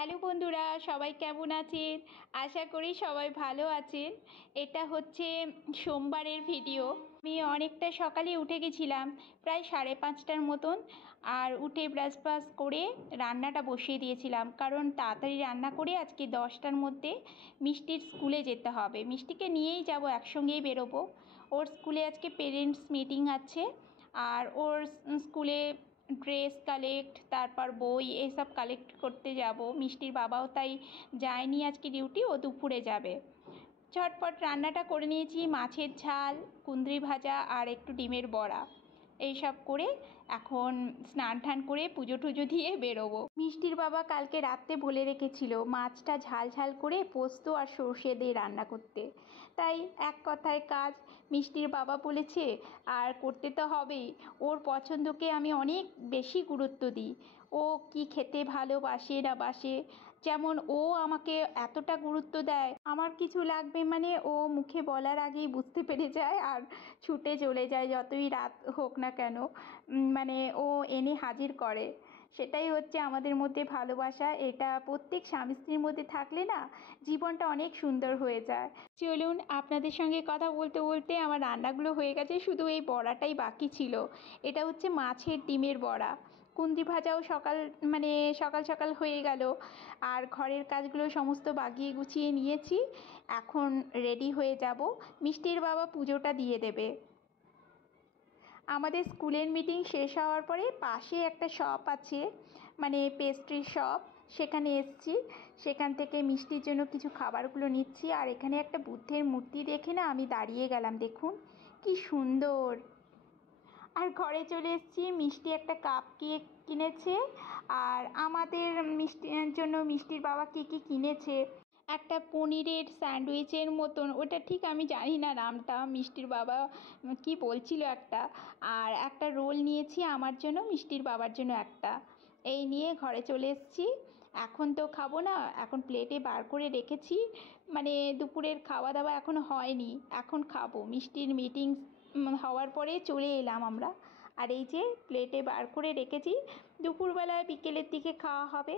Hello বন্ধুরা, সবাই কেমন আছেন? আশা করি সবাই ভালো আছেন। এটা হচ্ছে সোমবারের ভিডিও। আমি অনেকটা সকালে উঠে গেছিলাম, প্রায় 5:30টার মতন। আর উঠে ব্রাশ ফ্রাশ করে রান্নাটা বসিয়ে দিয়েছিলাম, কারণ তাড়াতাড়ি রান্না করে আজকে 10টার মধ্যে মিষ্টির স্কুলে যেতে হবে। মিষ্টিকে নিয়েই যাব, একসঙ্গেই বেরোবো। ওর স্কুলে আজকে পেরেন্টস মিটিং আছে, আর ওর স্কুলে ড্রেস কালেক্ট, তারপর বই এসব কালেক্ট করতে যাব। মিষ্টির বাবাও তাই যায়নি আজকে ডিউটি, ও দুপুরে যাবে। ঝটপট রান্নাটা করে নিয়েছি, মাছের ঝাল, কুঁদরি ভাজা আর একটু ডিমের বড়া। এইসব করে এখন স্নান টান করে পুজো টুজো দিয়ে বেরোবো। মিষ্টির বাবা কালকে রাত্রে বলে রেখেছিল মাছটা ঝাল ঝাল করে পোস্ত আর সর্ষে দিয়ে রান্না করতে, তাই এক কথায় কাজ। মিষ্টির বাবা বলেছে আর করতে তো হবেই। ওর পছন্দকে আমি অনেক বেশি গুরুত্ব দিই। ও কি খেতে ভালোবাসে না বাসে, যেমন ও আমাকে এতটা গুরুত্ব দেয়, আমার কিছু লাগবে মানে ও মুখে বলার আগেই বুঝতে পেরে যায় আর ছুটে চলে যায়, যতই রাত হোক না কেন। মানে ও এনে হাজির করে। সেটাই হচ্ছে আমাদের মধ্যে ভালোবাসা। এটা প্রত্যেক স্বামী স্ত্রীর মধ্যে থাকলে না জীবনটা অনেক সুন্দর হয়ে যায়। চলুন, আপনাদের সঙ্গে কথা বলতে বলতে আমার রান্নাগুলো হয়ে গেছে, শুধু এই বড়াটাই বাকি ছিল। এটা হচ্ছে মাছের ডিমের বড়া। কুঁদরি ভাজাও সকাল সকাল হয়ে গেল, আর ঘরের কাজগুলো সমস্ত বাগিয়ে গুছিয়ে নিয়েছি। এখন রেডি হয়ে যাব, মিষ্টির বাবা পুজোটা দিয়ে দেবে। আমাদের স্কুলের মিটিং শেষ হওয়ার পরে পাশে একটা শপ আছে, মানে পেস্ট্রির শপ, সেখানে এসেছি। সেখান থেকে মিষ্টির জন্য কিছু খাবারগুলো নিচ্ছি। আর এখানে একটা বুদ্ধের মূর্তি দেখে না আমি দাঁড়িয়ে গেলাম, দেখুন কি সুন্দর। আর ঘরে চলে এসেছি, মিষ্টি একটা কাপ কেক কিনেছে। আর আমাদের মিষ্টির জন্য মিষ্টির বাবা কী কী কিনেছে, একটা পনিরের স্যান্ডউইচের মতন, ওটা ঠিক আমি জানি না নামটা, মিষ্টির বাবা কি বলছিল একটা। আর একটা রোল নিয়েছি আমার জন্য, মিষ্টির বাবার জন্য একটা। এই নিয়ে ঘরে চলে এসেছি। এখন তো খাবো না, এখন প্লেটে বার করে রেখেছি। মানে দুপুরের খাওয়া দাওয়া এখনও হয়নি, এখন খাবো। মিষ্টির মিটিং হওয়ার পরে চলে এলাম আমরা। আর এই যে প্লেটে বার করে রেখেছি, দুপুরবেলায় বিকেলের দিকে খাওয়া হবে।